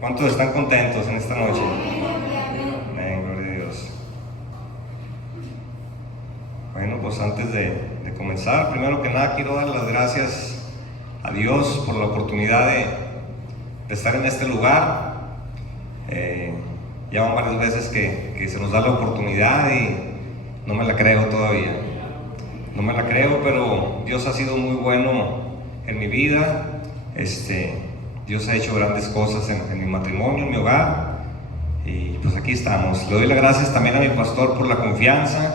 ¿Cuántos están contentos en esta noche? Amén, gloria a Dios. Bueno, pues antes de comenzar, primero que nada quiero dar las gracias a Dios por la oportunidad de estar en este lugar. Ya van varias veces que se nos da la oportunidad y no me la creo todavía. No me la creo, pero Dios ha sido muy bueno en mi vida. Dios ha hecho grandes cosas en mi matrimonio, en mi hogar, y pues aquí estamos. Le doy las gracias también a mi pastor por la confianza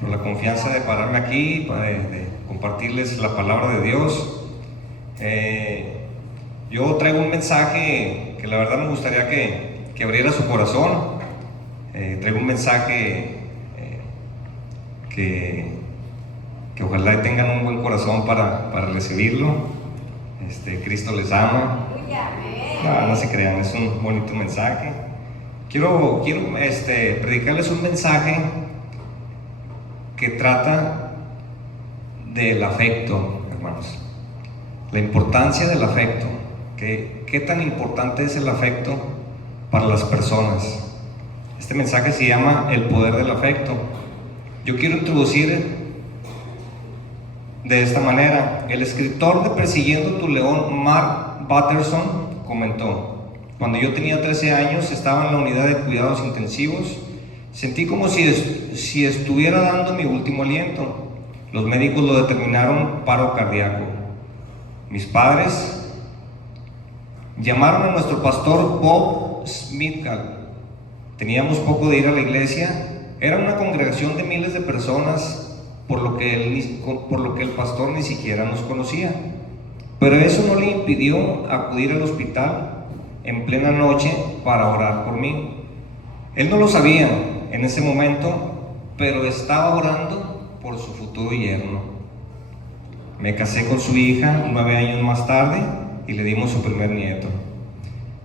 de pararme aquí, de compartirles la palabra de Dios. Yo traigo un mensaje que la verdad me gustaría que abriera su corazón. Traigo un mensaje que ojalá tengan un buen corazón para recibirlo. Cristo les ama. No se crean, es un bonito mensaje. Quiero predicarles un mensaje que trata del afecto, hermanos. La importancia del afecto. ¿Qué tan importante es el afecto para las personas? Este mensaje se llama El poder del afecto. Yo quiero introducir de esta manera. El escritor de Persiguiendo tu León, Mark Batterson, comentó: cuando yo tenía 13 años, estaba en la unidad de cuidados intensivos. Sentí como si estuviera dando mi último aliento. Los médicos lo determinaron paro cardíaco. Mis padres llamaron a nuestro pastor Bob Smithall. Teníamos poco de ir a la iglesia. Era una congregación de miles de personas, por lo que el pastor ni siquiera nos conocía. Pero eso no le impidió acudir al hospital en plena noche para orar por mí. Él no lo sabía en ese momento, pero estaba orando por su futuro yerno. Me casé con su hija 9 años más tarde y le dimos su primer nieto.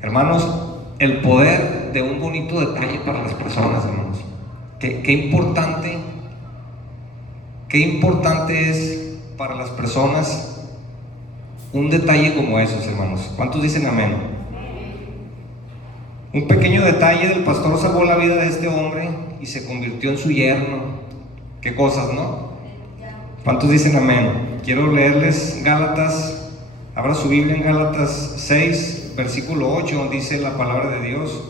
Hermanos, el poder de un bonito detalle para las personas, hermanos. Qué importante es para las personas un detalle como esos, hermanos. ¿Cuántos dicen amén? Un pequeño detalle del pastor salvó la vida de este hombre y se convirtió en su yerno. Qué cosas, ¿no? ¿Cuántos dicen amén? Quiero leerles Gálatas. Abra su Biblia en Gálatas 6, versículo 8, dice la palabra de Dios: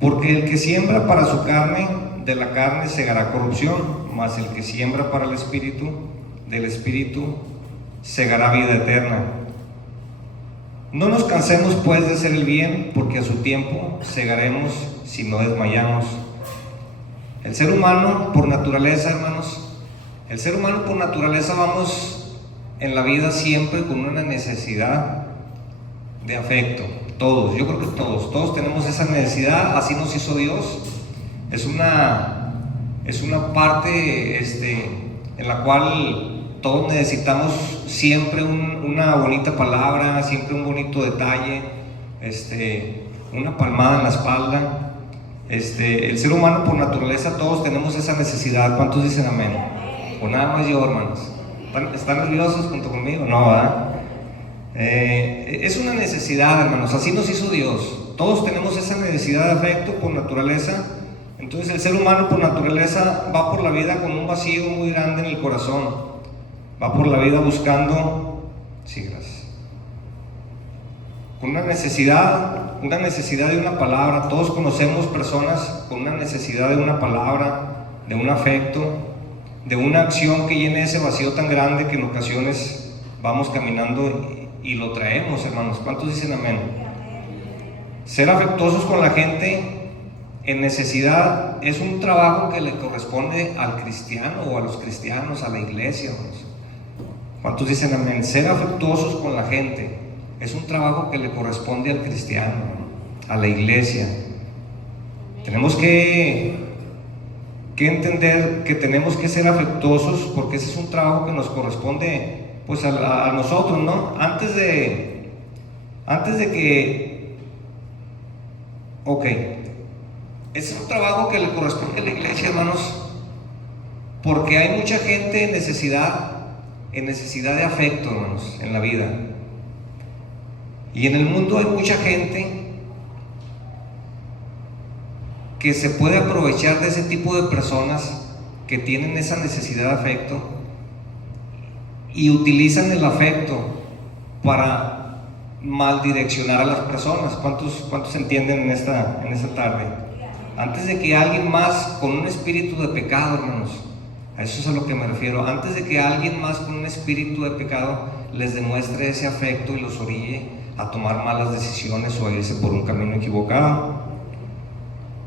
porque el que siembra para su carne, de la carne segará corrupción, mas el que siembra para el Espíritu, del Espíritu segará vida eterna. No nos cansemos pues de hacer el bien, porque a su tiempo segaremos si no desmayamos. El ser humano por naturaleza, hermanos, vamos en la vida siempre con una necesidad de afecto. Todos, yo creo que todos tenemos esa necesidad. Así nos hizo Dios. Es una parte en la cual todos necesitamos siempre una bonita palabra, siempre un bonito detalle, una palmada en la espalda. El ser humano por naturaleza, todos tenemos esa necesidad. ¿Cuántos dicen amén? O nada más yo, hermanos. ¿Están nerviosos junto conmigo? No, ¿verdad? Es una necesidad, hermanos. Así nos hizo Dios. Todos tenemos esa necesidad de afecto por naturaleza. Entonces el ser humano por naturaleza va por la vida con un vacío muy grande en el corazón. Va por la vida buscando, sí, gracias, con una necesidad de una palabra. Todos conocemos personas con una necesidad de una palabra, de un afecto, de una acción que llene ese vacío tan grande que en ocasiones vamos caminando y lo traemos, hermanos. ¿Cuántos dicen amén? Ser afectuosos con la gente en necesidad es un trabajo que le corresponde al cristiano o a los cristianos, a la iglesia, hermanos. ¿Cuántos dicen amén? Ser afectuosos con la gente es un trabajo que le corresponde al cristiano, a la iglesia. Tenemos que entender que tenemos que ser afectuosos, porque ese es un trabajo que nos corresponde pues a nosotros, ¿no? Antes de que ese es un trabajo que le corresponde a la iglesia, hermanos, porque hay mucha gente en necesidad de afecto, hermanos, en la vida. Y en el mundo hay mucha gente que se puede aprovechar de ese tipo de personas que tienen esa necesidad de afecto y utilizan el afecto para maldireccionar a las personas. ¿Cuántos entienden en esta tarde? Antes de que alguien más con un espíritu de pecado, hermanos, a eso es a lo que me refiero, antes de que alguien más con un espíritu de pecado les demuestre ese afecto y los orille a tomar malas decisiones o a irse por un camino equivocado.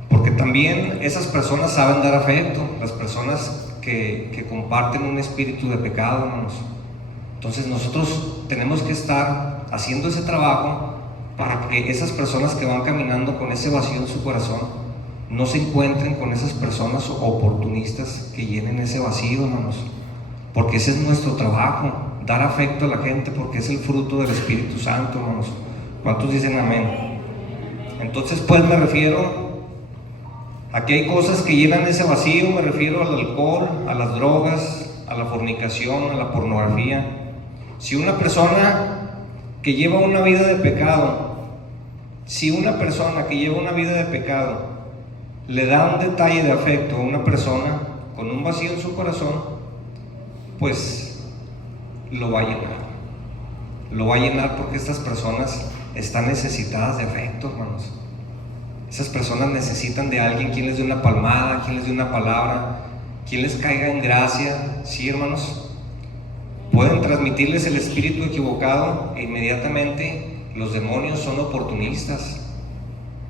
Porque también esas personas saben dar afecto, las personas que comparten un espíritu de pecado, hermanos. Entonces nosotros tenemos que estar haciendo ese trabajo para que esas personas que van caminando con ese vacío en su corazón no se encuentren con esas personas oportunistas que llenen ese vacío, hermanos. Porque ese es nuestro trabajo, dar afecto a la gente, porque es el fruto del Espíritu Santo, hermanos. ¿Cuántos dicen amén? Entonces, pues me refiero a que hay cosas que llenan ese vacío. Me refiero al alcohol, a las drogas, a la fornicación, a la pornografía. Si una persona que lleva una vida de pecado, le da un detalle de afecto a una persona con un vacío en su corazón, pues lo va a llenar. Lo va a llenar porque estas personas están necesitadas de afecto, hermanos. Esas personas necesitan de alguien quien les dé una palmada, quien les dé una palabra, quien les caiga en gracia. Sí, hermanos, pueden transmitirles el espíritu equivocado e inmediatamente los demonios son oportunistas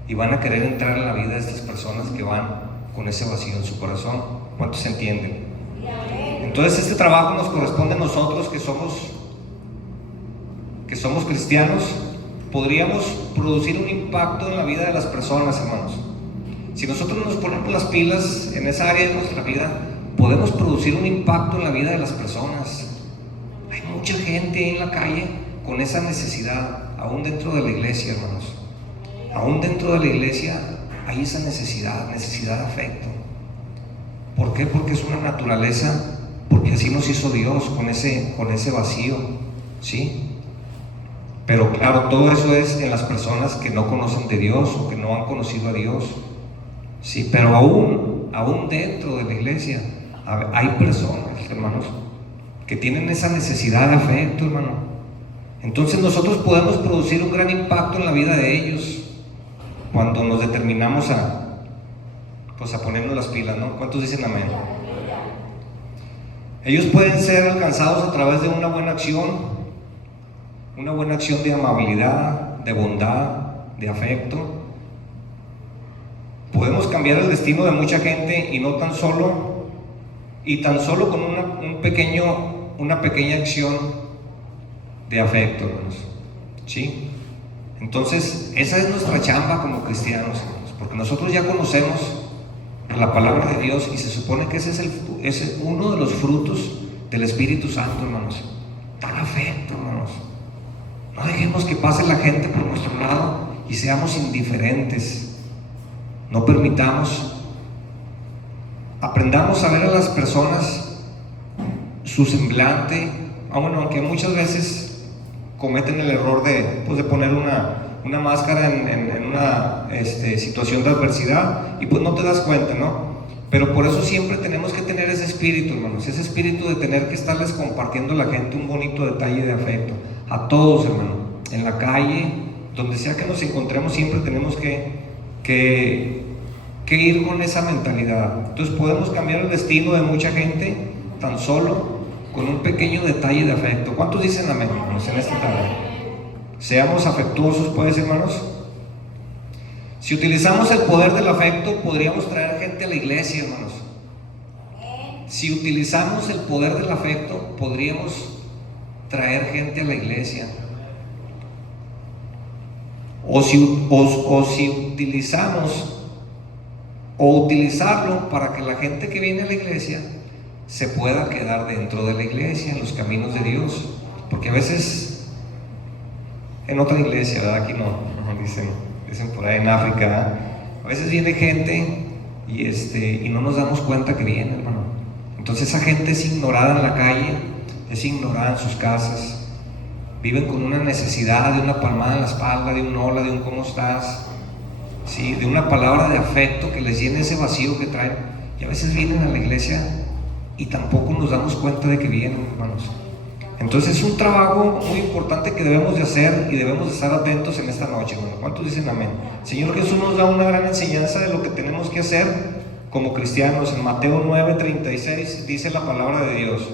y van a querer entrar en la vida de estas personas que van con ese vacío en su corazón. ¿Cuántos entienden? Entonces este trabajo nos corresponde a nosotros que somos cristianos. Podríamos producir un impacto en la vida de las personas, hermanos. Si nosotros nos ponemos las pilas en esa área de nuestra vida, podemos producir un impacto en la vida de las personas. Hay mucha gente en la calle con esa necesidad, aún dentro de la iglesia, hermanos. Aún dentro de la iglesia hay esa necesidad de afecto. ¿Por qué? Porque es una naturaleza, porque así nos hizo Dios, con ese vacío, ¿sí? Pero claro, todo eso es en las personas que no conocen de Dios o que no han conocido a Dios, ¿sí? Pero aún dentro de la iglesia hay personas, hermanos, que tienen esa necesidad de afecto, hermano. Entonces nosotros podemos producir un gran impacto en la vida de ellos cuando nos determinamos a ponernos las pilas, ¿no? ¿Cuántos dicen amén? Ellos pueden ser alcanzados a través de una buena acción de amabilidad, de bondad, de afecto. Podemos cambiar el destino de mucha gente y tan solo con una pequeña acción de afecto, hermanos, ¿sí? Entonces, esa es nuestra chamba como cristianos, hermanos, porque nosotros ya conocemos la palabra de Dios y se supone que ese es uno de los frutos del Espíritu Santo, hermanos. Dar afecto, hermanos. No dejemos que pase la gente por nuestro lado y seamos indiferentes. No permitamos. Aprendamos a ver a las personas su semblante, aunque muchas veces cometen el error de poner una máscara en una situación de adversidad y pues no te das cuenta, ¿no? Pero por eso siempre tenemos que tener ese espíritu, hermanos, ese espíritu de tener que estarles compartiendo a la gente un bonito detalle de afecto, a todos, hermano, en la calle, donde sea que nos encontremos, siempre tenemos que ir con esa mentalidad. Entonces podemos cambiar el destino de mucha gente tan solo con un pequeño detalle de afecto. ¿Cuántos dicen amén, hermanos, en esta tarde? Seamos afectuosos, pues, hermanos. Si utilizamos el poder del afecto, podríamos traer gente a la iglesia, hermanos. Si utilizamos el poder del afecto, podríamos traer gente a la iglesia. O si utilizarlo para que la gente que viene a la iglesia se pueda quedar dentro de la iglesia, en los caminos de Dios. Porque a veces en otra iglesia, ¿verdad? Aquí no dicen por ahí en África, a veces viene gente y no nos damos cuenta que viene, hermano. Entonces esa gente es ignorada en la calle, es ignorada en sus casas, viven con una necesidad de una palmada en la espalda, de un hola, de un cómo estás, ¿sí? De una palabra de afecto que les llene ese vacío que traen. Y a veces vienen a la iglesia y tampoco nos damos cuenta de que vienen, hermanos. Entonces es un trabajo muy importante que debemos de hacer y debemos de estar atentos en esta noche, hermano. ¿Cuántos dicen amén? El Señor Jesús nos da una gran enseñanza de lo que tenemos que hacer como cristianos. En Mateo 9:36 dice la palabra de Dios: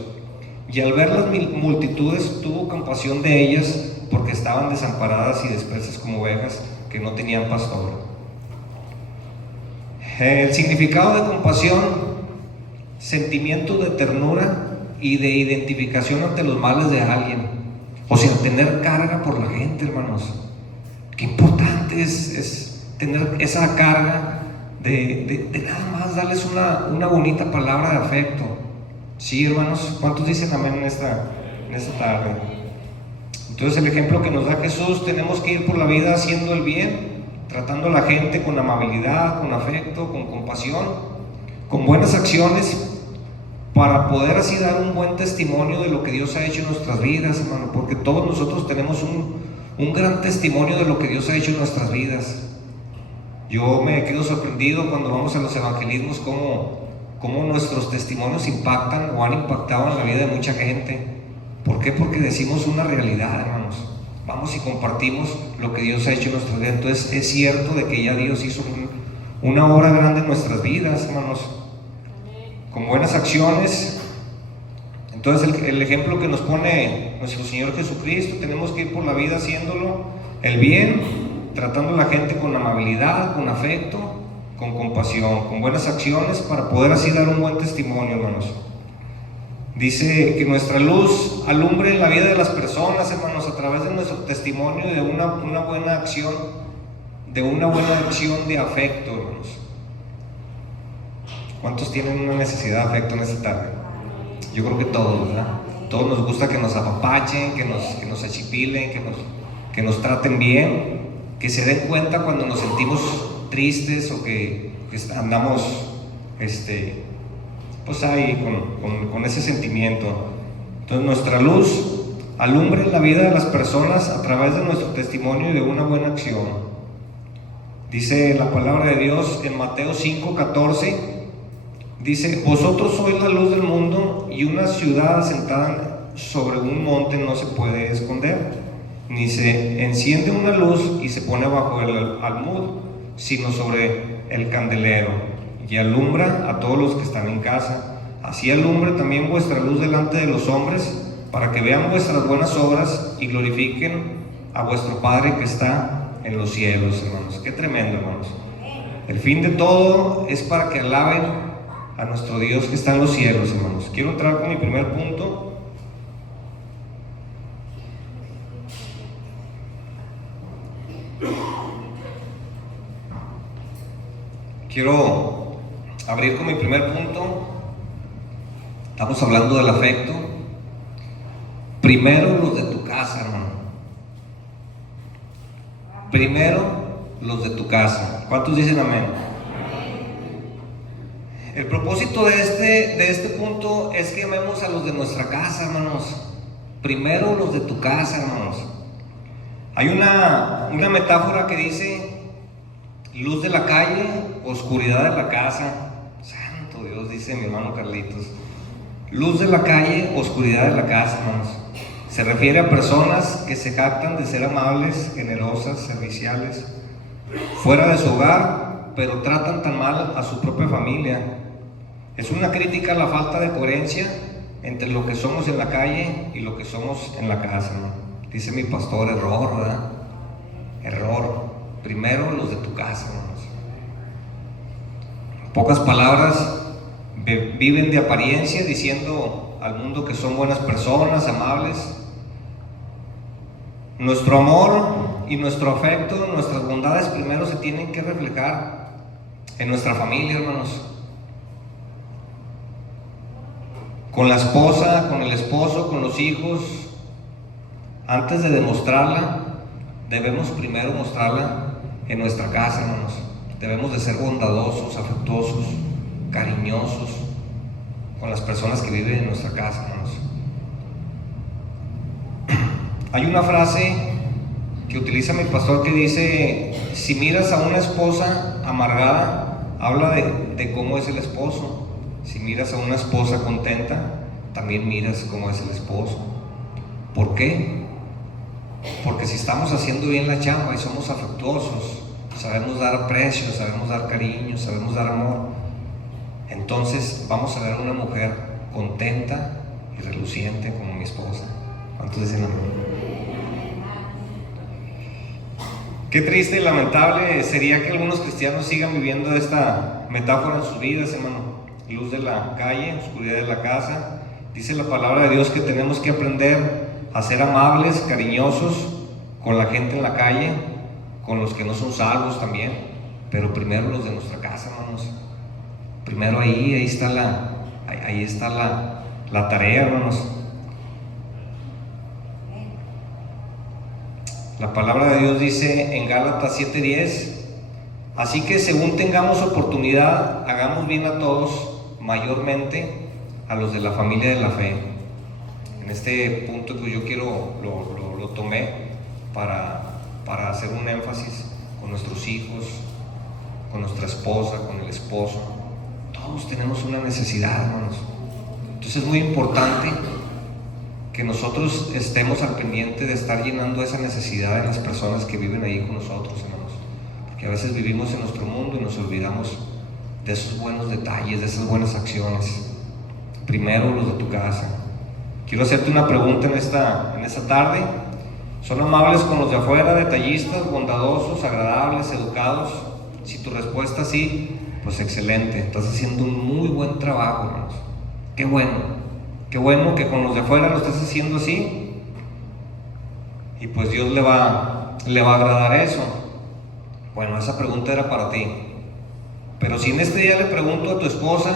y al ver las multitudes tuvo compasión de ellas, porque estaban desamparadas y dispersas como ovejas que no tenían pastor. El significado de compasión: sentimiento de ternura y de identificación ante los males de alguien, o sea, tener carga por la gente, hermanos. Qué importante es tener esa carga de nada más darles una bonita palabra de afecto. Sí, hermanos, ¿cuántos dicen amén en esta tarde? Entonces el ejemplo que nos da Jesús: tenemos que ir por la vida haciendo el bien, tratando a la gente con amabilidad, con afecto, con compasión, con buenas acciones, para poder así dar un buen testimonio de lo que Dios ha hecho en nuestras vidas, hermano, porque todos nosotros tenemos un gran testimonio de lo que Dios ha hecho en nuestras vidas. Yo me quedo sorprendido cuando vamos a los evangelismos, cómo nuestros testimonios impactan o han impactado en la vida de mucha gente. ¿Por qué? Porque decimos una realidad, hermanos. Vamos y compartimos lo que Dios ha hecho en nuestra vida. Entonces es cierto de que ya Dios hizo una obra grande en nuestras vidas, hermanos, con buenas acciones. Entonces el ejemplo que nos pone nuestro Señor Jesucristo: tenemos que ir por la vida haciéndolo el bien, tratando a la gente con amabilidad, con afecto, con compasión, con buenas acciones, para poder así dar un buen testimonio, hermanos. Dice que nuestra luz alumbre en la vida de las personas, hermanos, a través de nuestro testimonio de una buena acción, de afecto, hermanos. ¿Cuántos tienen una necesidad de afecto en esta tarde? Yo creo que todos, ¿verdad? Todos nos gusta que nos apapachen, que nos achipilen, que nos traten bien, que se den cuenta cuando nos sentimos tristes o que andamos pues ahí con ese sentimiento. Entonces nuestra luz alumbre en la vida de las personas a través de nuestro testimonio y de una buena acción. Dice la palabra de Dios en Mateo 5:14. Dice: vosotros sois la luz del mundo, y una ciudad asentada sobre un monte no se puede esconder, ni se enciende una luz y se pone bajo el almud, sino sobre el candelero, y alumbra a todos los que están en casa. Así alumbre también vuestra luz delante de los hombres, para que vean vuestras buenas obras y glorifiquen a vuestro Padre que está en los cielos, hermanos. Qué tremendo, hermanos. El fin de todo es para que alaben a nuestro Dios que está en los cielos, hermanos. Quiero entrar con mi primer punto. Quiero abrir con mi primer punto. Estamos hablando del afecto. Primero los de tu casa, hermano. Primero los de tu casa. ¿Cuántos dicen amén? El propósito de este punto es que amemos a los de nuestra casa, hermanos. Primero los de tu casa, hermanos. Hay una metáfora que dice: luz de la calle, oscuridad de la casa. Santo Dios, dice mi hermano Carlitos. Luz de la calle, oscuridad de la casa, hermanos. Se refiere a personas que se jactan de ser amables, generosas, serviciales, fuera de su hogar, pero tratan tan mal a su propia familia. Es una crítica a la falta de coherencia entre lo que somos en la calle y lo que somos en la casa, ¿no? Dice mi pastor: error, ¿verdad? Error. Primero los de tu casa, hermanos. En pocas palabras, viven de apariencia, diciendo al mundo que son buenas personas, amables. Nuestro amor y nuestro afecto, nuestras bondades primero se tienen que reflejar en nuestra familia, hermanos. Con la esposa, con el esposo, con los hijos. Antes de demostrarla, debemos primero mostrarla en nuestra casa, hermanos. Debemos de ser bondadosos, afectuosos, cariñosos con las personas que viven en nuestra casa, hermanos. Hay una frase que utiliza mi pastor, que dice: si miras a una esposa amargada, habla de cómo es el esposo. Si miras a una esposa contenta, también miras cómo es el esposo. ¿Por qué? Porque si estamos haciendo bien la chamba y somos afectuosos, sabemos dar aprecio, sabemos dar cariño, sabemos dar amor, entonces vamos a ver una mujer contenta y reluciente como mi esposa. ¿Cuántos dicen amén? Qué triste y lamentable sería que algunos cristianos sigan viviendo esta metáfora en sus vidas, hermano. Luz de la calle, oscuridad de la casa. Dice la palabra de Dios que tenemos que aprender a ser amables, cariñosos con la gente en la calle, con los que no son salvos también, pero primero los de nuestra casa, hermanos. Primero ahí está la tarea, hermanos. La palabra de Dios dice en Gálatas 7:10: así que según tengamos oportunidad, hagamos bien a todos, mayormente a los de la familia de la fe. En este punto que yo quiero, lo tomé para hacer un énfasis con nuestros hijos, con nuestra esposa, con el esposo. Todos tenemos una necesidad, hermanos. Entonces es muy importante que nosotros estemos al pendiente de estar llenando esa necesidad en las personas que viven ahí con nosotros, hermanos. Porque a veces vivimos en nuestro mundo y nos olvidamos de esos buenos detalles, de esas buenas acciones. Primero los de tu casa. Quiero hacerte una pregunta en esta tarde. ¿Son amables con los de afuera, detallistas, bondadosos, agradables, educados? Si tu respuesta es sí, pues excelente. Estás haciendo un muy buen trabajo, hermanos. Qué bueno. Qué bueno que con los de afuera lo estés haciendo así. Y pues Dios le va a agradar eso. Bueno, esa pregunta era para ti. Pero si en este día le pregunto a tu esposa,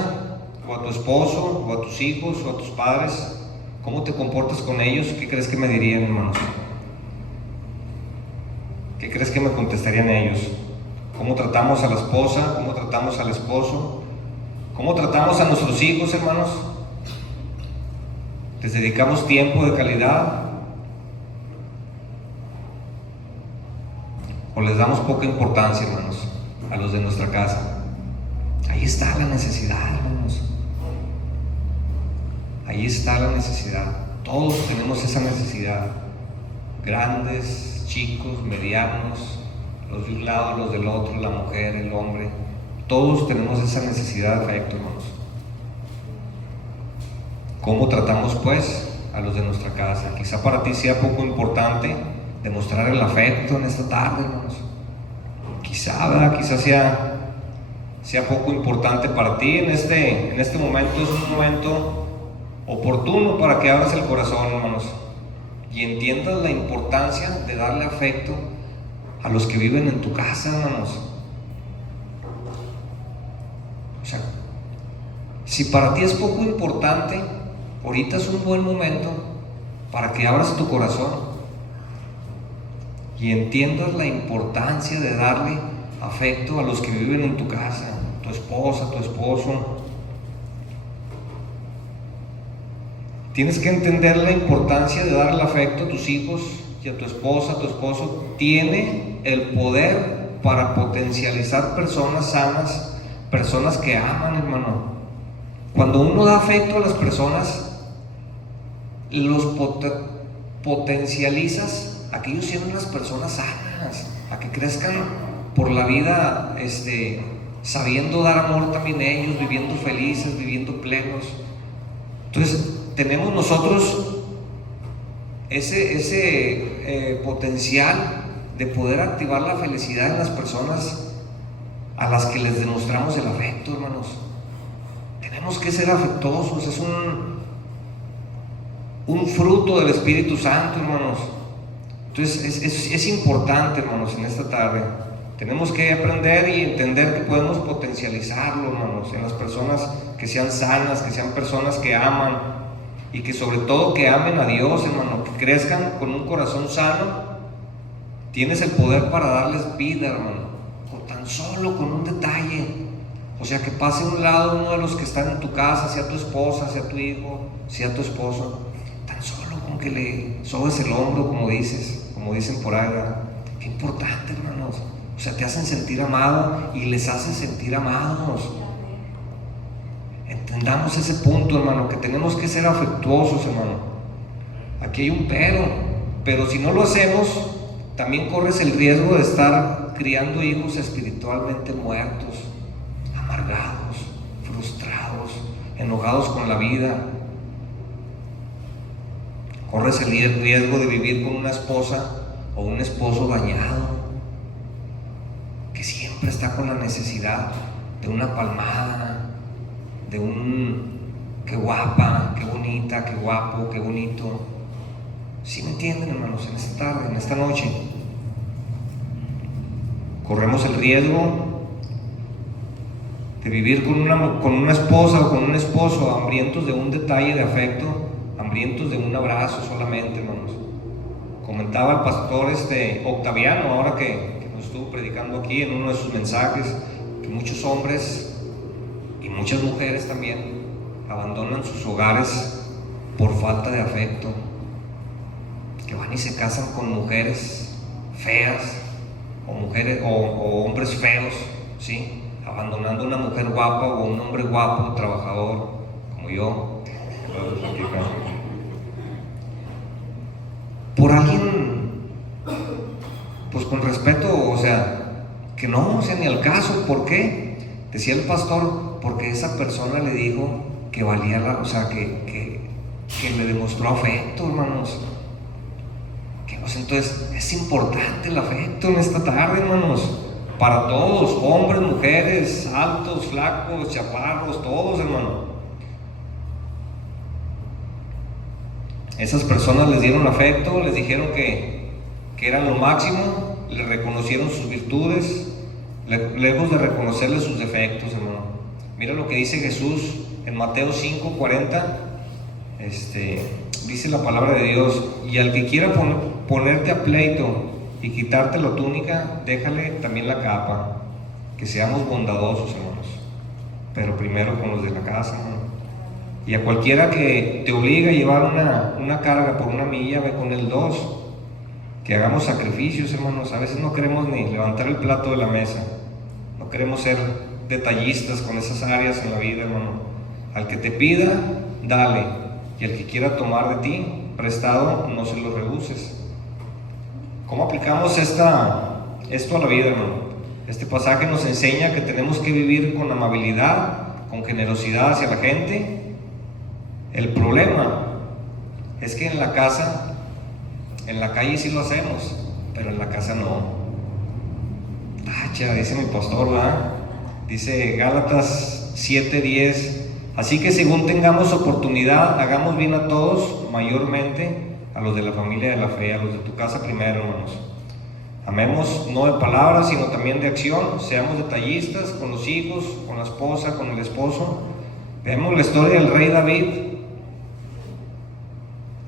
o a tu esposo, o a tus hijos, o a tus padres, ¿cómo te comportas con ellos? ¿Qué crees que me dirían, hermanos? ¿Qué crees que me contestarían ellos? ¿Cómo tratamos a la esposa? ¿Cómo tratamos al esposo? ¿Cómo tratamos a nuestros hijos, hermanos? ¿Les dedicamos tiempo de calidad? ¿O les damos poca importancia, hermanos, a los de nuestra casa? Ahí está la necesidad, hermanos. Ahí está la necesidad. Todos tenemos esa necesidad. Grandes, chicos, medianos, los de un lado, los del otro, la mujer, el hombre. Todos tenemos esa necesidad de afecto, hermanos. ¿Cómo tratamos, pues, a los de nuestra casa? Quizá para ti sea poco importante demostrar el afecto en esta tarde, hermanos. Quizá, ¿verdad? Quizá sea poco importante para ti en este momento. Es un momento oportuno para que abras el corazón, hermanos, y entiendas la importancia de darle afecto a los que viven en tu casa, hermanos. O sea, si para ti es poco importante, ahorita es un buen momento para que abras tu corazón y entiendas la importancia de darle afecto a los que viven en tu casa, tu esposa, tu esposo. Tienes que entender la importancia de darle afecto a tus hijos y a tu esposa, a tu esposo. Tiene el poder para potencializar personas sanas, personas que aman, hermano. Cuando uno da afecto a las personas, los potencializas a que ellos sean unas personas sanas, a que crezcan por la vida sabiendo dar amor también a ellos, viviendo felices, viviendo plenos. Entonces tenemos nosotros ese potencial de poder activar la felicidad en las personas a las que les demostramos el afecto, hermanos. Tenemos que ser afectuosos. Es un fruto del Espíritu Santo, hermanos. Entonces es importante, hermanos, en esta tarde tenemos que aprender y entender que podemos potencializarlo, hermanos, en las personas que sean sanas, que sean personas que aman, y que sobre todo que amen a Dios, hermano, que crezcan con un corazón sano. Tienes el poder para darles vida, hermano, con tan solo con un detalle. O sea, que pase a un lado uno de los que están en tu casa, sea tu esposa, sea tu hijo, sea tu esposo, tan solo con que le sobes el hombro, como dicen por ahí, ¿verdad? Qué importante, hermanos. O sea, te hacen sentir amado y les hacen sentir amados. Entendamos ese punto, hermano, que tenemos que ser afectuosos, hermano. Aquí hay un pero si no lo hacemos, también corres el riesgo de estar criando hijos espiritualmente muertos, amargados, frustrados, enojados con la vida. Corres el riesgo de vivir con una esposa o un esposo dañado, que siempre está con la necesidad de una palmada, de un qué guapa, qué bonita, qué guapo, qué bonito. ¿Sí me entienden, hermanos? En esta tarde, en esta noche, corremos el riesgo de vivir con una esposa o con un esposo hambrientos de un detalle de afecto, hambrientos de un abrazo solamente, hermanos. Comentaba el pastor Octaviano, ahora que nos estuvo predicando aquí en uno de sus mensajes, que muchos hombres y muchas mujeres también abandonan sus hogares por falta de afecto, que van y se casan con mujeres feas o hombres feos, ¿sí? Abandonando una mujer guapa o un hombre guapo, trabajador, como yo, por alguien, pues con respeto, o sea, que no, o sea, ni al caso. ¿Por qué? Decía el pastor, porque esa persona le dijo que valía o sea, que le demostró afecto, hermanos. Entonces, es importante el afecto en esta tarde, hermanos, para todos, hombres, mujeres, altos, flacos, chaparros, todos, hermano. Esas personas les dieron afecto, les dijeron que eran lo máximo, les reconocieron sus virtudes, lejos de reconocerles sus defectos, hermano. Mira lo que dice Jesús en Mateo 5:40. Dice la palabra de Dios: y al que quiera ponerte a pleito y quitarte la túnica, déjale también la capa. Que seamos bondadosos, hermanos, pero primero con los de la casa, hermano. Y a cualquiera que te obliga a llevar una carga por una milla, ve con él 2. Que hagamos sacrificios, hermanos. A veces no queremos ni levantar el plato de la mesa, no queremos ser detallistas con esas áreas en la vida, hermano. Al que te pida, dale, y al que quiera tomar de ti prestado, no se lo rehuses. ¿Cómo aplicamos esto a la vida, hermano? Este pasaje nos enseña que tenemos que vivir con amabilidad, con generosidad hacia la gente. El problema es que en la calle sí lo hacemos, pero en la casa no. Tacha, dice mi pastor, ¿verdad? Dice Gálatas 7:10: así que según tengamos oportunidad, hagamos bien a todos, mayormente a los de la familia de la fe, a los de tu casa primero, hermanos. Amemos no de palabras, sino también de acción. Seamos detallistas con los hijos, con la esposa, con el esposo. Veamos la historia del rey David.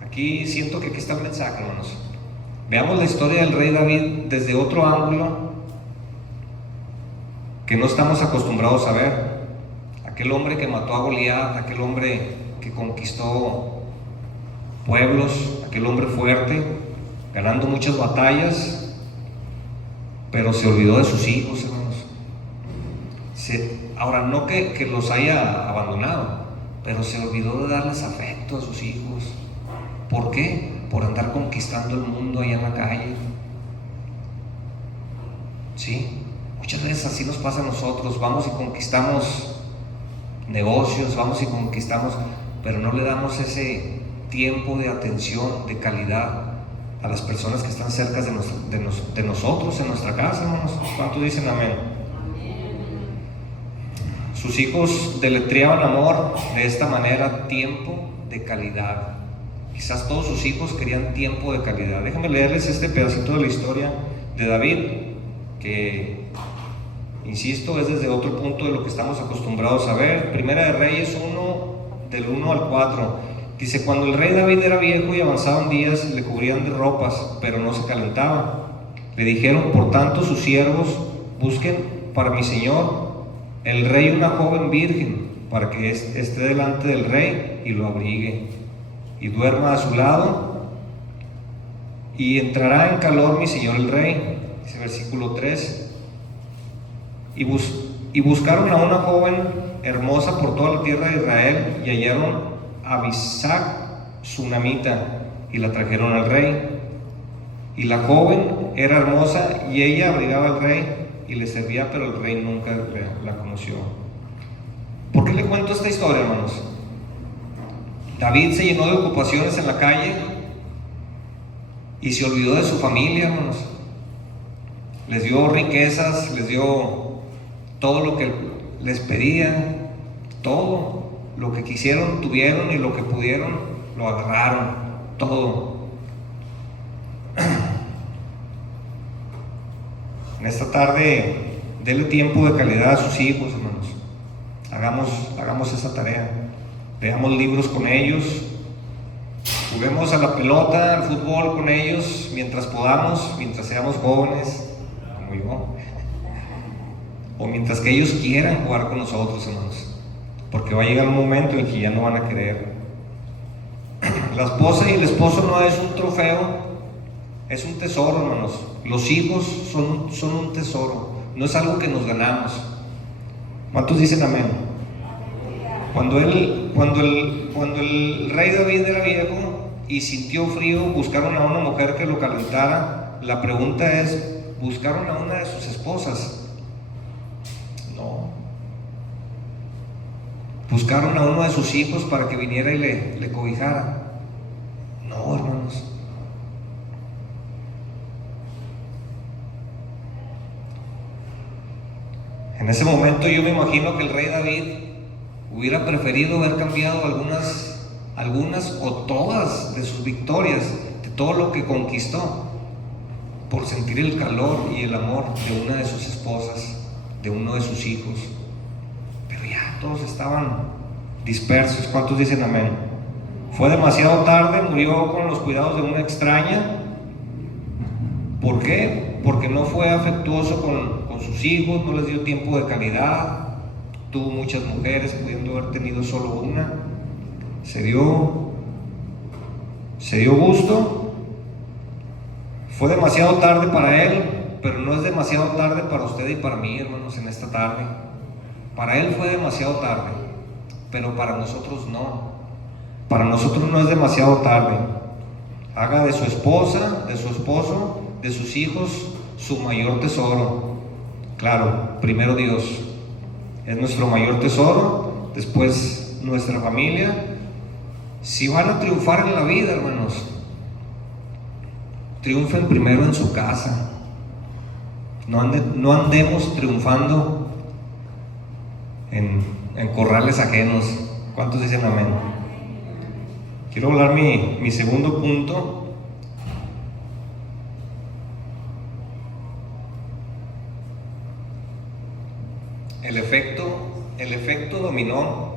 Aquí siento que aquí está el mensaje, hermanos. Veamos la historia del rey David desde otro ángulo que no estamos acostumbrados a ver. Aquel hombre que mató a Goliat, aquel hombre que conquistó pueblos, aquel hombre fuerte, ganando muchas batallas, pero se olvidó de sus hijos, hermanos. Ahora, no que los haya abandonado, pero se olvidó de darles afecto a sus hijos. ¿Por qué? Por andar conquistando el mundo allá en la calle. Sí, muchas veces así nos pasa a nosotros. Vamos y conquistamos negocios, vamos y conquistamos, pero no le damos ese tiempo de atención, de calidad a las personas que están cerca de nosotros en nuestra casa, hermanos. ¿Cuántos dicen amén? Sus hijos deletreaban amor de esta manera: tiempo de calidad. Quizás todos sus hijos querían tiempo de calidad. Déjenme leerles este pedacito de la historia de David, que, insisto, es desde otro punto de lo que estamos acostumbrados a ver. Primera de Reyes 1, del 1 al 4. Dice: cuando el rey David era viejo y avanzaban días, le cubrían de ropas, pero no se calentaba. Le dijeron, por tanto, sus siervos: busquen para mi señor, el rey, una joven virgen, para que esté delante del rey y lo abrigue y duerma a su lado, y entrará en calor mi señor el rey. dice versículo 3, y buscaron a una joven hermosa por toda la tierra de Israel, y hallaron a Abisag sunamita, y la trajeron al rey. Y la joven era hermosa, y ella abrigaba al rey, y le servía, pero el rey nunca la conoció. ¿Por qué le cuento esta historia, hermanos? David se llenó de ocupaciones en la calle, y se olvidó de su familia, hermanos. Les dio riquezas, les dio todo lo que les pedían, todo lo que quisieron, tuvieron, y lo que pudieron, lo agarraron, todo. En esta tarde, denle tiempo de calidad a sus hijos, hermanos. Hagamos esa tarea. Leamos libros con ellos, juguemos a la pelota, al fútbol con ellos mientras podamos, mientras seamos jóvenes, como yo, o mientras que ellos quieran jugar con nosotros, hermanos, porque va a llegar un momento en que ya no van a querer. La esposa y el esposo no es un trofeo, es un tesoro, hermanos. Los hijos son un tesoro, no es algo que nos ganamos. ¿Cuántos dicen amén? Cuando el rey David era viejo y sintió frío, buscaron a una mujer que lo calentara. La pregunta es, ¿buscaron a una de sus esposas? No. ¿Buscaron a uno de sus hijos para que viniera y le cobijara? No, hermanos. En ese momento yo me imagino que el rey David hubiera preferido haber cambiado algunas o todas de sus victorias, de todo lo que conquistó, por sentir el calor y el amor de una de sus esposas, de uno de sus hijos. Pero ya todos estaban dispersos. ¿Cuántos dicen amén? Fue demasiado tarde, murió con los cuidados de una extraña. ¿Por qué? Porque no fue afectuoso con sus hijos, no les dio tiempo de calidad. Tuvo muchas mujeres, pudiendo haber tenido solo una. Se dio gusto. Fue demasiado tarde para él, pero no es demasiado tarde para usted y para mí, hermanos, en esta tarde. Para él fue demasiado tarde, pero para nosotros no. Para nosotros no es demasiado tarde. Haga de su esposa, de su esposo, de sus hijos su mayor tesoro. Claro, primero Dios es nuestro mayor tesoro, después nuestra familia. Si van a triunfar en la vida, hermanos, triunfen primero en su casa. No andemos triunfando en corrales ajenos. ¿Cuántos dicen amén? Quiero hablar mi segundo punto. El efecto dominó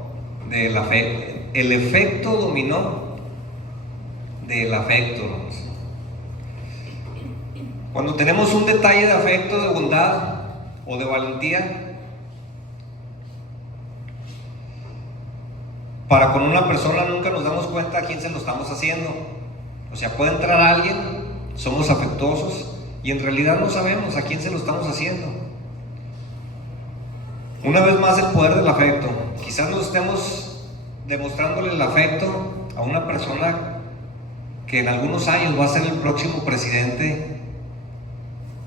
del afecto. El efecto dominó del afecto, hermanos. Cuando tenemos un detalle de afecto, de bondad o de valentía para con una persona, nunca nos damos cuenta a quién se lo estamos haciendo. O sea, puede entrar alguien, somos afectuosos y en realidad no sabemos a quién se lo estamos haciendo. Una vez más, el poder del afecto. Quizás nos estemos demostrándole el afecto a una persona que en algunos años va a ser el próximo presidente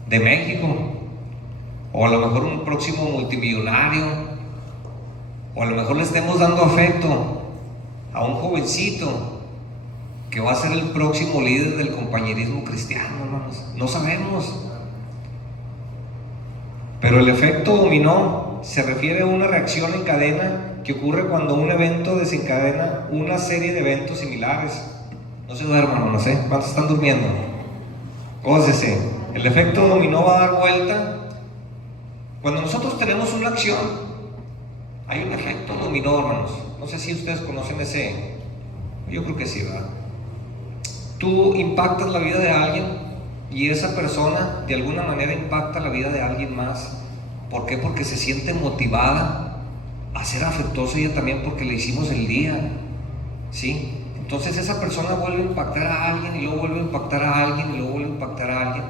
de México, o a lo mejor un próximo multimillonario, o a lo mejor le estemos dando afecto a un jovencito que va a ser el próximo líder del compañerismo cristiano, hermanos. No sabemos. Pero el efecto dominó se refiere a una reacción en cadena que ocurre cuando un evento desencadena una serie de eventos similares. No se duerman, no sé, ¿cuántos están durmiendo? Gócese. El efecto dominó va a dar vuelta. Cuando nosotros tenemos una acción, hay un efecto dominó, hermanos. No sé si ustedes conocen ese. Yo creo que sí, ¿verdad? Tú impactas la vida de alguien y esa persona de alguna manera impacta la vida de alguien más. ¿Por qué? Porque se siente motivada a ser afectuosa ella también, porque le hicimos el día, ¿sí? Entonces esa persona vuelve a impactar a alguien y luego vuelve a impactar a alguien y luego vuelve a impactar a alguien.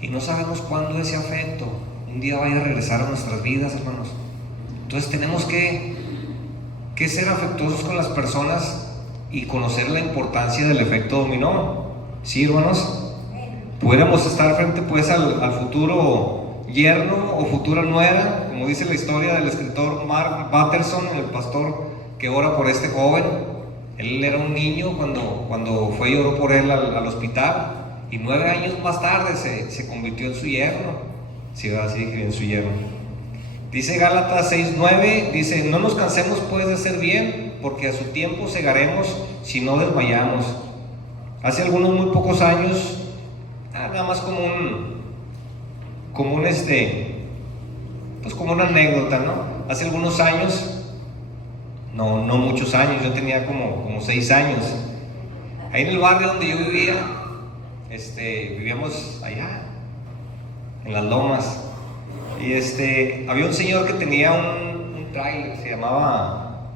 y no sabemos cuándo ese afecto un día vaya a regresar a nuestras vidas, hermanos. Entonces tenemos que ser afectuosos con las personas y conocer la importancia del efecto dominó. ¿Sí, hermanos? Pudiéramos estar frente pues al futuro yerno o futura nuera, como dice la historia del escritor Mark Batterson, el pastor que ora por este joven. Él era un niño cuando fue y oró por él al hospital, y 9 años más tarde se convirtió en su yerno. Sí, así dije, en su yerno. Dice Gálatas 6:9, dice: no nos cansemos pues de hacer bien, porque a su tiempo segaremos si no desmayamos. Hace algunos muy pocos años, nada más como una anécdota, ¿no? Hace algunos años, no muchos años, yo tenía como 6 años. Ahí en el barrio donde yo vivía, vivíamos allá, en las lomas. Y había un señor que tenía un trailer, se llamaba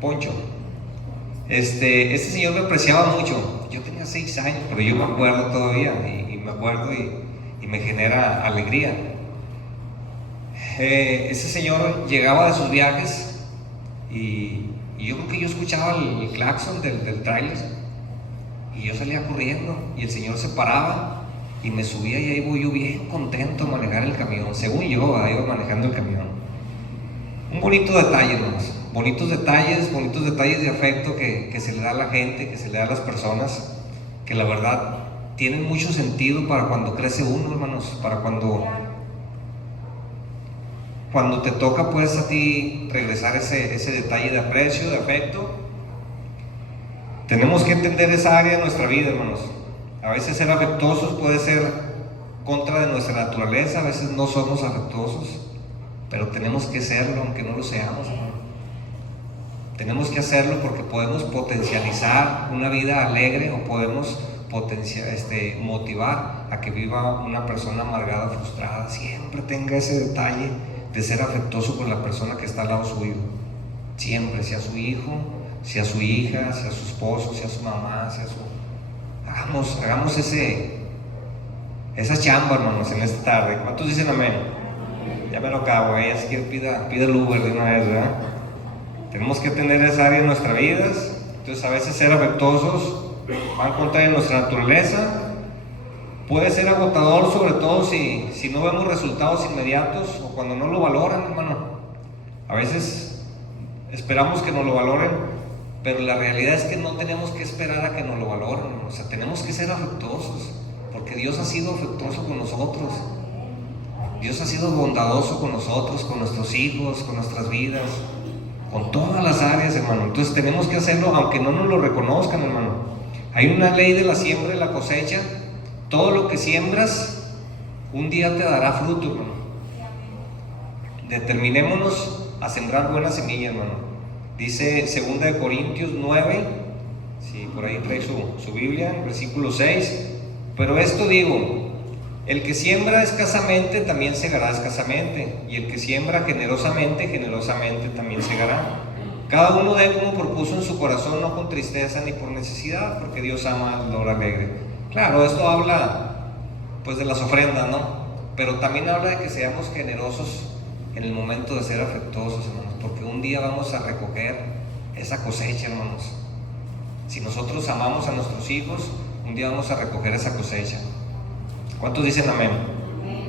Poncho. Ese señor me apreciaba mucho. Yo tenía 6 años, pero yo me acuerdo todavía, y me acuerdo y me genera alegría. Ese señor llegaba de sus viajes y yo creo que yo escuchaba el claxon del trailer, y yo salía corriendo y el señor se paraba y me subía, y ahí voy yo bien contento a manejar el camión. Según yo, ahí iba manejando el camión. Un bonito detalle, hermanos. Bonitos detalles de afecto que se le da a la gente, que se le da a las personas, que la verdad tienen mucho sentido para cuando crece uno, hermanos, para cuando te toca pues a ti regresar ese detalle de aprecio, de afecto. Tenemos que entender esa área de nuestra vida, hermanos. A veces ser afectuosos puede ser contra de nuestra naturaleza, a veces no somos afectuosos, pero tenemos que serlo aunque no lo seamos, hermano. Tenemos que hacerlo porque podemos potencializar una vida alegre, o podemos motivar a que viva una persona amargada, frustrada. Siempre tenga ese detalle de ser afectuoso con la persona que está al lado suyo. Siempre, sea su hijo, sea su hija, sea su esposo, sea su mamá, hagamos esa chamba, hermanos, en esta tarde. ¿Cuántos dicen amén? Ya me lo acabo, así que pida el Uber de una vez, ¿verdad? Tenemos que tener esa área en nuestras vidas. Entonces a veces ser afectuosos va en contra de nuestra naturaleza. Puede ser agotador, sobre todo si no vemos resultados inmediatos, o cuando no lo valoran, hermano. A veces esperamos que nos lo valoren, pero la realidad es que no tenemos que esperar a que nos lo valoren, hermano. O sea, tenemos que ser afectuosos, porque Dios ha sido afectuoso con nosotros. Dios ha sido bondadoso con nosotros, con nuestros hijos, con nuestras vidas, con todas las áreas, hermano. Entonces tenemos que hacerlo aunque no nos lo reconozcan, hermano. Hay una ley de la siembra y la cosecha. Todo lo que siembras un día te dará fruto, hermano. Determinémonos a sembrar buenas semillas, hermano. Dice 2 Corintios 9, si por ahí trae su Biblia, en versículo 6: pero esto digo, el que siembra escasamente también segará escasamente, y el que siembra generosamente, generosamente también segará. Cada uno dé como propuso en su corazón, no con tristeza ni por necesidad, porque Dios ama al dador alegre. Claro, esto habla pues de las ofrendas, ¿no? Pero también habla de que seamos generosos en el momento de ser afectuosos, hermanos, porque un día vamos a recoger esa cosecha, hermanos. Si nosotros amamos a nuestros hijos, un día vamos a recoger esa cosecha. ¿Cuántos dicen amén?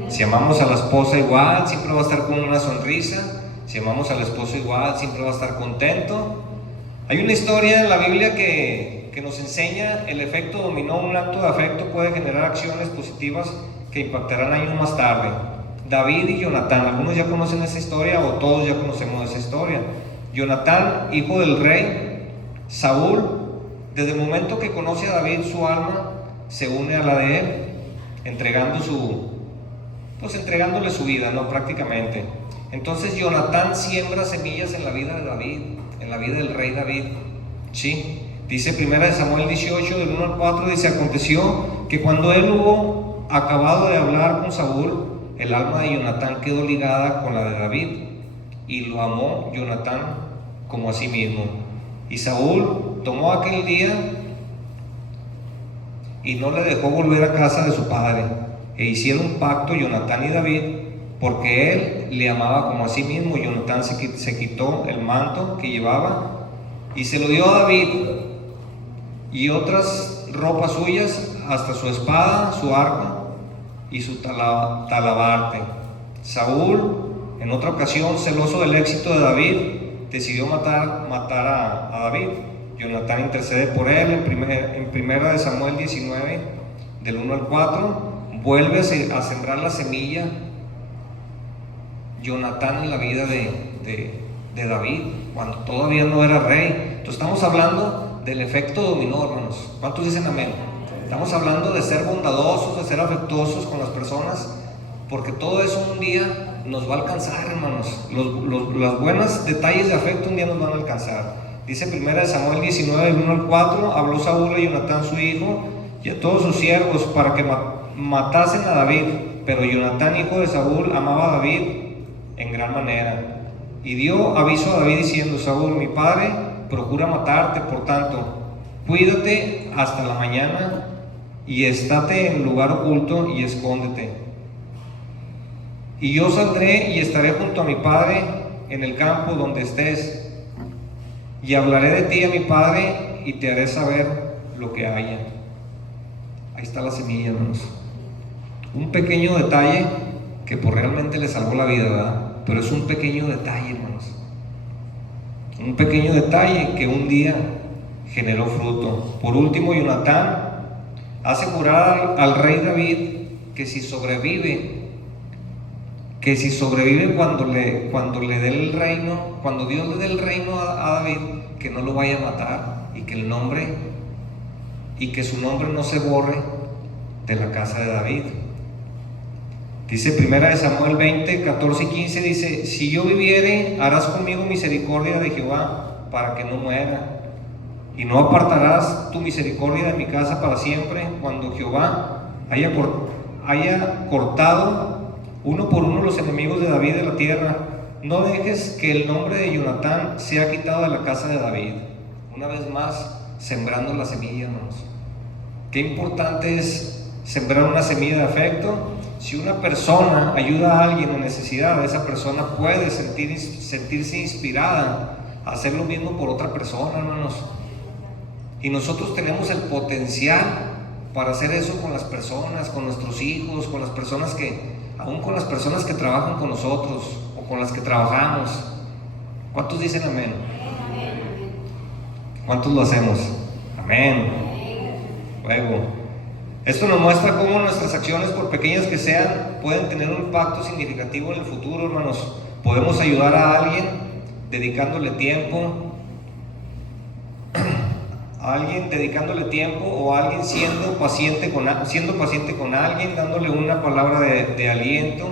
Si amamos a la esposa igual, siempre va a estar con una sonrisa. Si amamos al esposo igual, siempre va a estar contento. Hay una historia en la Biblia que nos enseña el efecto dominó. Un acto de afecto puede generar acciones positivas que impactarán años más tarde. David y Jonatán, algunos ya conocen esa historia, o todos ya conocemos esa historia. Jonatán, hijo del rey Saúl, desde el momento que conoce a David, su alma se une a la de él, entregándole su vida, ¿no? Prácticamente. Entonces Jonatán siembra semillas en la vida de David, en la vida del rey David. ¿Sí? Dice 1 Samuel 18, del 1 al 4, dice: aconteció que cuando él hubo acabado de hablar con Saúl, el alma de Jonatán quedó ligada con la de David, y lo amó Jonatán como a sí mismo. Y Saúl tomó aquel día y no le dejó volver a casa de su padre. E hicieron un pacto Jonatán y David, porque él le amaba como a sí mismo. Jonatán se quitó el manto que llevaba y se lo dio a David, y otras ropas suyas, hasta su espada, su arco y su talabarte. Saúl, en otra ocasión, celoso del éxito de David, decidió matar a David. Jonatán intercede por él en primera de Samuel 19, del 1 al 4. Vuelve a sembrar la semilla Jonatán en la vida de David, cuando todavía no era rey. Entonces estamos hablando del efecto dominó, hermanos. ¿Cuántos dicen amén? Estamos hablando de ser bondadosos, de ser afectuosos con las personas, porque todo eso un día nos va a alcanzar, hermanos. Los buenos detalles de afecto un día nos van a alcanzar. Dice 1 Samuel 19, del 1 al 4, habló Saúl a Jonatán su hijo y a todos sus siervos para que matasen a David. Pero Jonatán, hijo de Saúl, amaba a David en gran manera, y dio aviso a David diciendo: Saúl, mi padre, procura matarte, por tanto, cuídate hasta la mañana y estate en lugar oculto y escóndete. Y yo saldré y estaré junto a mi padre en el campo donde estés, y hablaré de ti a mi padre y te haré saber lo que haya. Ahí está la semilla, hermanos. Un pequeño detalle que pues realmente le salvó la vida, ¿verdad? Pero es un pequeño detalle, hermanos. Un pequeño detalle que un día generó fruto. Por último, Jonatán hace jurar al rey David que si sobrevive cuando le dé el reino, cuando Dios le dé el reino a David, que no lo vaya a matar, y que su nombre no se borre de la casa de David. Dice 1 Samuel 20, 14 y 15, dice: si yo viviere, harás conmigo misericordia de Jehová, para que no muera, y no apartarás tu misericordia de mi casa para siempre, cuando Jehová haya cortado uno por uno los enemigos de David de la tierra. No dejes que el nombre de Jonatán sea quitado de la casa de David. Una vez más, sembrando la semilla, hermanos. Qué importante es sembrar una semilla de afecto. Si una persona ayuda a alguien en necesidad, esa persona puede sentirse inspirada a hacer lo mismo por otra persona, hermanos. Y nosotros tenemos el potencial para hacer eso con las personas, con nuestros hijos, con las personas aún con las personas que trabajan con nosotros o con las que trabajamos. ¿Cuántos dicen amén? ¿Cuántos lo hacemos? Amén. Luego, esto nos muestra cómo nuestras acciones, por pequeñas que sean, pueden tener un impacto significativo en el futuro, hermanos. Podemos ayudar a alguien dedicándole tiempo, o a alguien siendo paciente con alguien, dándole una palabra de aliento.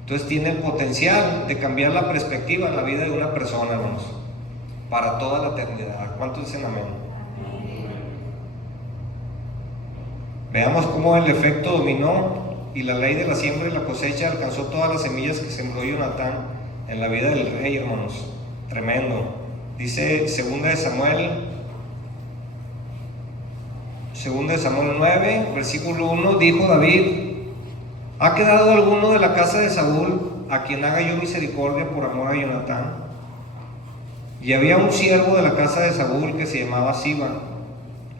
Entonces tiene el potencial de cambiar la perspectiva en la vida de una persona, hermanos, para toda la eternidad. ¿Cuántos dicen amén? Veamos cómo el efecto dominó y la ley de la siembra y la cosecha alcanzó todas las semillas que sembró Jonatán en la vida del rey, hermanos. Tremendo. Dice 2 de Samuel 9, versículo 1, dijo David: ¿ha quedado alguno de la casa de Saúl a quien haga yo misericordia por amor a Jonatán? Y había un siervo de la casa de Saúl que se llamaba Siba,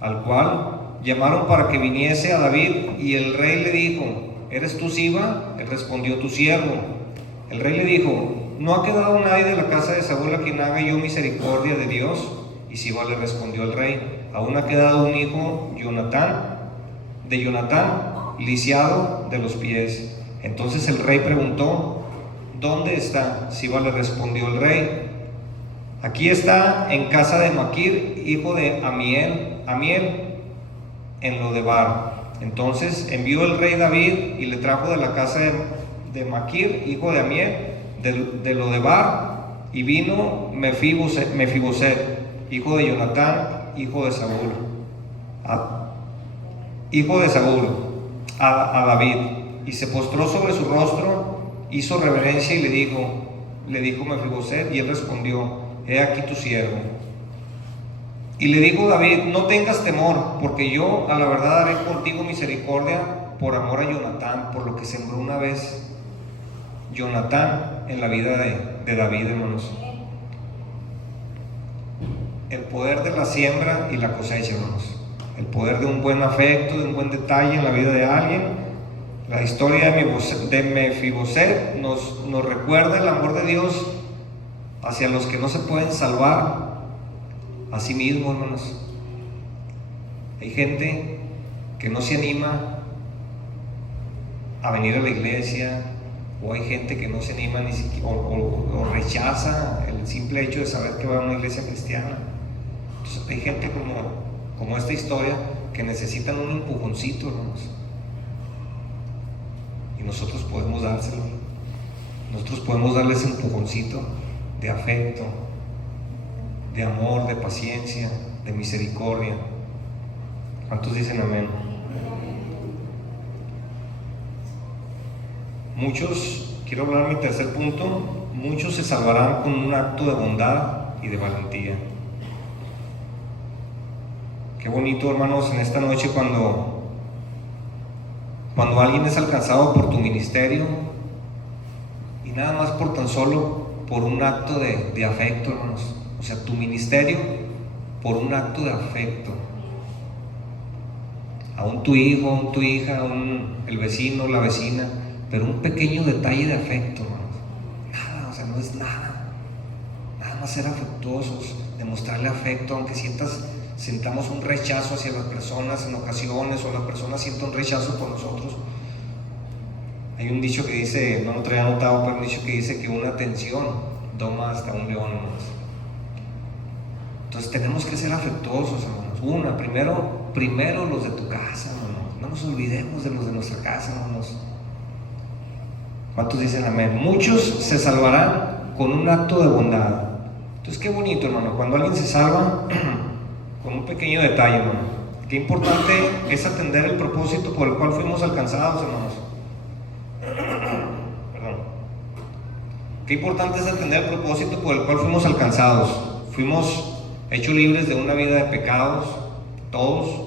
al cual llamaron para que viniese a David, y el rey le dijo: ¿eres tú Siba? Él respondió: tu siervo. El rey le dijo: ¿no ha quedado nadie de la casa de Saúl a quien haga yo misericordia de Dios? Y Siba le respondió al rey: aún ha quedado un hijo de Jonatán, lisiado de los pies. Entonces el rey preguntó: ¿dónde está? Siba le respondió el rey: aquí está en casa de Maquir, hijo de Amiel, en Lodebar. Entonces envió el rey David y le trajo de la casa de Maquir, hijo de Amiel, de Lodebar, y vino Mefiboset, hijo de Jonatán, hijo de Saúl, a David, y se postró sobre su rostro, hizo reverencia y le dijo Mefiboset, y él respondió: he aquí tu siervo. Y le dijo David: no tengas temor, porque yo a la verdad haré contigo misericordia por amor a Jonatán, por lo que sembró una vez Jonatán en la vida de David, hermanos. El poder de la siembra y la cosecha, hermanos. El poder de un buen afecto, de un buen detalle en la vida de alguien. La historia de Mefiboset nos recuerda el amor de Dios hacia los que no se pueden salvar a sí mismos, hermanos. Hay gente que no se anima a venir a la iglesia, o hay gente que no se anima ni siquiera, o rechaza el simple hecho de saber que va a una iglesia cristiana. Entonces hay gente como esta historia que necesitan un empujoncito, hermanos, y nosotros podemos dárselo. Nosotros podemos darles ese empujoncito de afecto, de amor, de paciencia, de misericordia. ¿Cuántos dicen amén? Muchos, quiero hablar mi tercer punto, muchos se salvarán con un acto de bondad y de valentía. Qué bonito, hermanos, en esta noche cuando alguien es alcanzado por tu ministerio, y nada más por tan solo por un acto de afecto, hermanos. O sea, tu ministerio por un acto de afecto. Aún tu hijo, aún tu hija, aún el vecino, la vecina, pero un pequeño detalle de afecto, hermanos. Nada, o sea, no es nada. Nada más ser afectuosos, demostrarle afecto, aunque sintamos un rechazo hacia las personas en ocasiones, o la persona sienta un rechazo por nosotros. Hay un dicho que dice, no lo traía anotado, pero un dicho que dice que una atención doma hasta un león, hermanos. Entonces tenemos que ser afectuosos, hermanos. Primero los de tu casa, hermanos. No nos olvidemos de los de nuestra casa, hermanos. ¿Cuántos dicen amén? Muchos se salvarán con un acto de bondad. Entonces qué bonito, hermano, cuando alguien se salva con un pequeño detalle, hermano. Qué importante es atender el propósito por el cual fuimos alcanzados, hermanos. Perdón. Qué importante es atender el propósito por el cual fuimos alcanzados. Fuimos hechos libres de una vida de pecados. Todos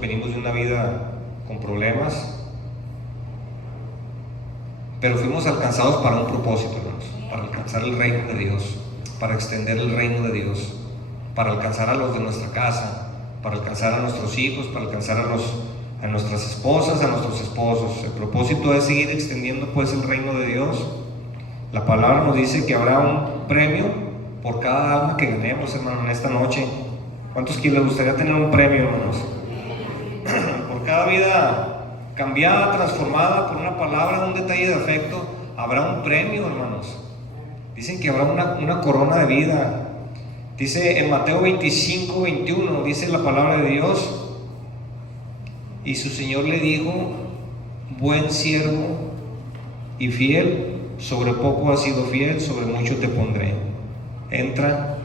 venimos de una vida con problemas, pero fuimos alcanzados para un propósito, hermanos, para alcanzar el reino de Dios, para extender el reino de Dios, para alcanzar a los de nuestra casa, para alcanzar a nuestros hijos, para alcanzar a nuestras esposas, a nuestros esposos. El propósito es seguir extendiendo pues el reino de Dios. La palabra nos dice que habrá un premio por cada alma que ganemos, hermano, en esta noche. ¿Cuántos que les gustaría tener un premio, hermanos? Por cada vida cambiada, transformada por una palabra, un detalle de afecto, habrá un premio, hermanos. Dicen que habrá una corona de vida. Dice en Mateo 25, 21, dice la palabra de Dios: y su Señor le dijo: buen siervo y fiel, sobre poco has sido fiel, sobre mucho te pondré. Entra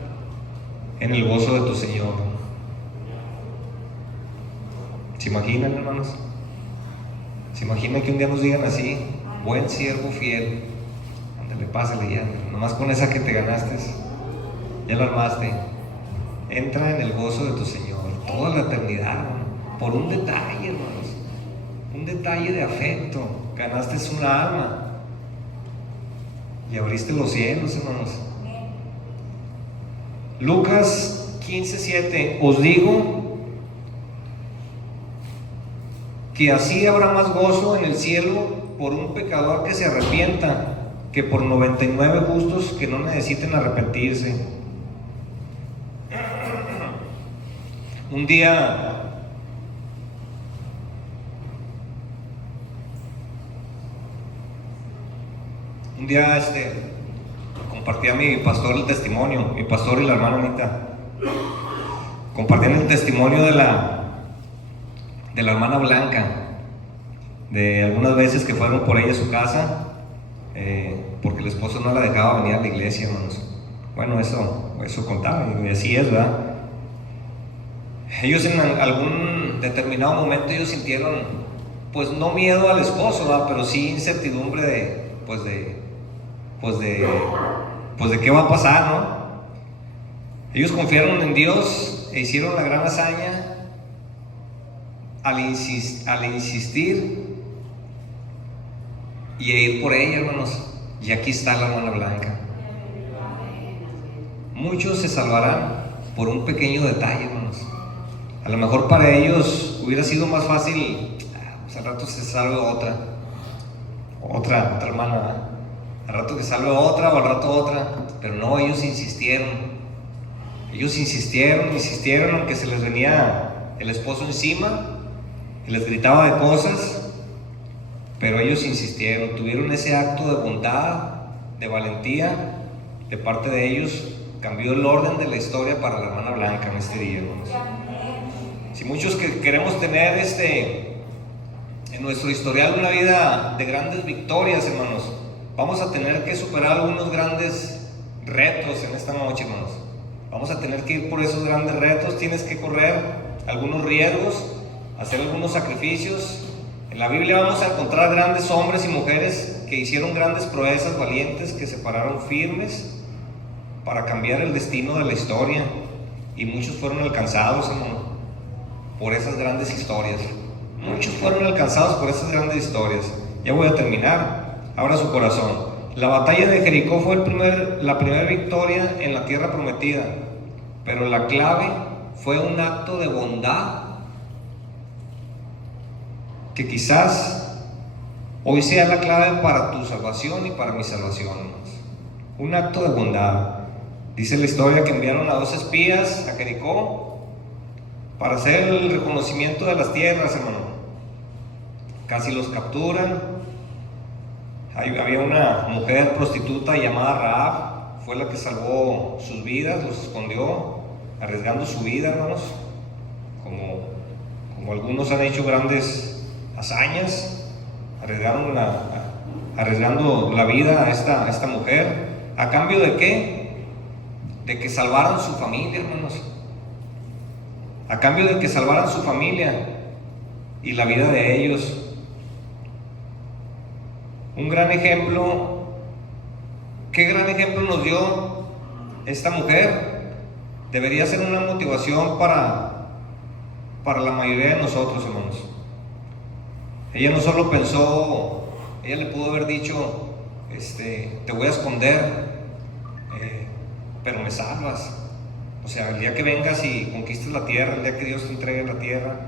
en el gozo de tu Señor. ¿Se imaginan, hermanos? ¿Se imaginan que un día nos digan así: buen siervo fiel? Ándale, pásale ya, nomás con esa que te ganaste, ya la armaste. Entra en el gozo de tu Señor toda la eternidad, hermano, por un detalle, hermanos, un detalle de afecto. Ganaste una alma y abriste los cielos, hermanos. Lucas 15:7: os digo que así habrá más gozo en el cielo por un pecador que se arrepienta que por 99 justos que no necesiten arrepentirse. Un día compartía mi pastor el testimonio, mi pastor y la hermana Anita compartían el testimonio de la hermana Blanca, de algunas veces que fueron por ella a su casa, porque el esposo no la dejaba venir a la iglesia, hermanos. Bueno, eso contaba, y así es, ¿verdad? Ellos en algún determinado momento ellos sintieron, pues no miedo al esposo, ¿verdad? Pero sí incertidumbre de qué va a pasar, ¿no? Ellos confiaron en Dios e hicieron la gran hazaña al insistir y a ir por ella, hermanos. Y aquí está la hermana Blanca. Muchos se salvarán por un pequeño detalle, hermanos. A lo mejor para ellos hubiera sido más fácil, pues al rato se salve otra hermana, ¿verdad? Al rato que salve otra o al rato otra. Pero no, ellos insistieron, aunque se les venía el esposo encima y les gritaba de cosas. Pero ellos insistieron, tuvieron ese acto de bondad, de valentía de parte de ellos. Cambió el orden de la historia para la hermana Blanca en este día, hermanos. Si muchos queremos tener en nuestro historial una vida de grandes victorias, hermanos, vamos a tener que superar algunos grandes retos en esta noche, hermanos. Vamos a tener que ir por esos grandes retos. Tienes que correr algunos riesgos, hacer algunos sacrificios. En la Biblia vamos a encontrar grandes hombres y mujeres que hicieron grandes proezas, valientes, que se pararon firmes para cambiar el destino de la historia. Y muchos fueron alcanzados, hermano, por esas grandes historias. Muchos fueron alcanzados por esas grandes historias. Ya voy a terminar. Abra su corazón. La batalla de Jericó fue la primera victoria en la tierra prometida, pero la clave fue un acto de bondad que quizás hoy sea la clave para tu salvación y para mi salvación. Un acto de bondad. Dice la historia que enviaron a 2 espías a Jericó para hacer el reconocimiento de las tierras, hermano. Casi los capturan. Había una mujer prostituta llamada Rahab, fue la que salvó sus vidas, los escondió, arriesgando su vida, hermanos, como algunos han hecho grandes hazañas, arriesgando la vida a esta mujer. ¿A cambio de qué? De que salvaran su familia, hermanos. A cambio de que salvaran su familia y la vida de ellos. Un gran ejemplo. ¿Qué gran ejemplo nos dio esta mujer? Debería ser una motivación para la mayoría de nosotros, hermanos. Ella no solo pensó, ella le pudo haber dicho, te voy a esconder, pero me salvas. O sea, el día que vengas y conquistes la tierra, el día que Dios te entregue la tierra,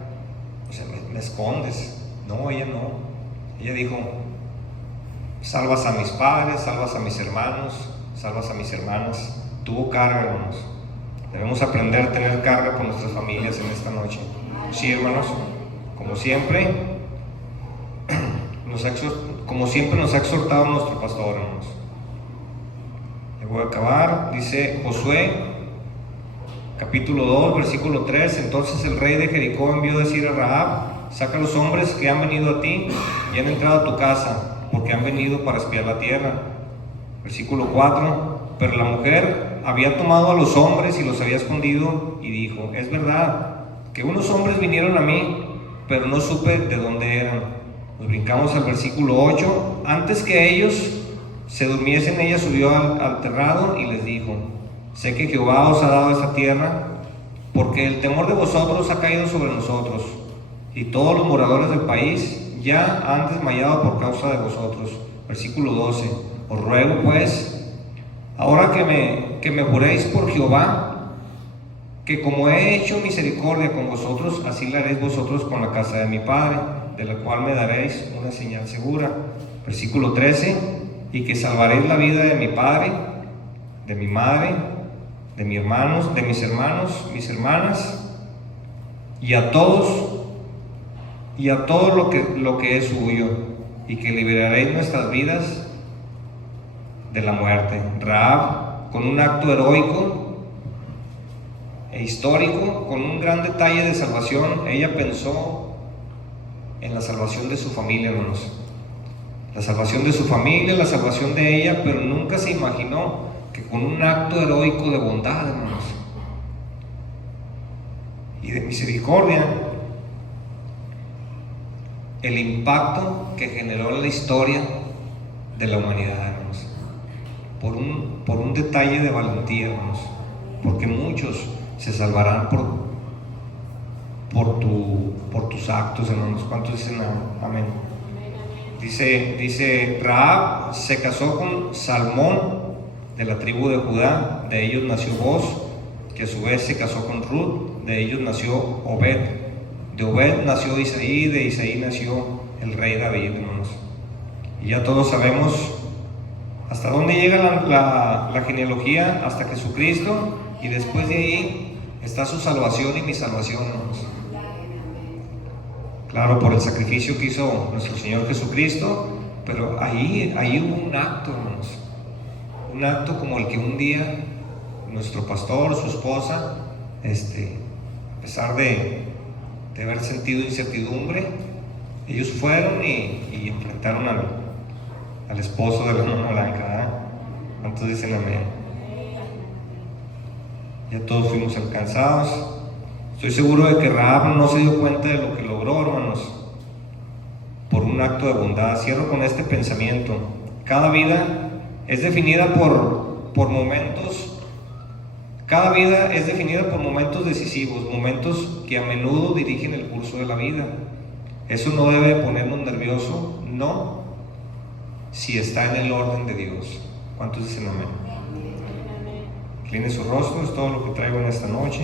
o sea, me escondes. No, ella no. Ella dijo, salvas a mis padres, salvas a mis hermanos, salvas a mis hermanas. Tuvo carga, hermanos. Debemos aprender a tener carga por nuestras familias en esta noche. Sí, hermanos, como siempre nos ha exhortado nuestro pastor, hermanos. Ya voy a acabar. Dice Josué capítulo 2, versículo 3. Entonces el rey de Jericó envió a decir a Rahab: saca a los hombres que han venido a ti y han entrado a tu casa, porque han venido para espiar la tierra. Versículo 4. Pero la mujer había tomado a los hombres y los había escondido, y dijo: es verdad que unos hombres vinieron a mí, pero no supe de dónde eran. Nos brincamos al versículo 8. Antes que ellos se durmiesen, ella subió al terrado y les dijo: sé que Jehová os ha dado esta tierra, porque el temor de vosotros ha caído sobre nosotros, y todos los moradores del país ya han desmayado por causa de vosotros. Versículo 12. Os ruego pues, ahora que me juréis por Jehová, que como he hecho misericordia con vosotros, así la haréis vosotros con la casa de mi padre, de la cual me daréis una señal segura. Versículo 13. Y que salvaréis la vida de mi padre, de mi madre, de mis hermanos, mis hermanas, y a todo lo que es suyo, y que liberaréis nuestras vidas de la muerte. Rahab, con un acto heroico e histórico, con un gran detalle de salvación, ella pensó en la salvación de su familia, hermanos. La salvación de su familia, la salvación de ella, pero nunca se imaginó que con un acto heroico de bondad, hermanos, y de misericordia, el impacto que generó en la historia de la humanidad, hermanos, por un detalle de valentía, hermanos. porque muchos se salvarán por tus actos, hermanos. ¿Cuántos dicen amén? Dice Rahab se casó con Salmón de la tribu de Judá, de ellos nació Boz, que a su vez se casó con Ruth, de ellos nació Obed, de Obed nació Isaí, de Isaí nació el rey David, hermanos. Y ya todos sabemos hasta dónde llega la genealogía, hasta Jesucristo, y después de ahí está su salvación y mi salvación, hermanos. Claro, por el sacrificio que hizo nuestro Señor Jesucristo, pero ahí hubo un acto, hermanos. Un acto como el que un día nuestro pastor, su esposa, a pesar de haber sentido incertidumbre, ellos fueron y enfrentaron al esposo de la hermana Blanca. ¿Cuántos dicen amén? Ya todos fuimos alcanzados. Estoy seguro de que Rahab no se dio cuenta de lo que logró, hermanos, por un acto de bondad. Cierro con este pensamiento: cada vida es definida por momentos. Cada vida es definida por momentos decisivos, momentos que a menudo dirigen el curso de la vida. Eso no debe ponernos nerviosos, no, si está en el orden de Dios. ¿Cuántos dicen amén? Incline su rostro, es todo lo que traigo en esta noche.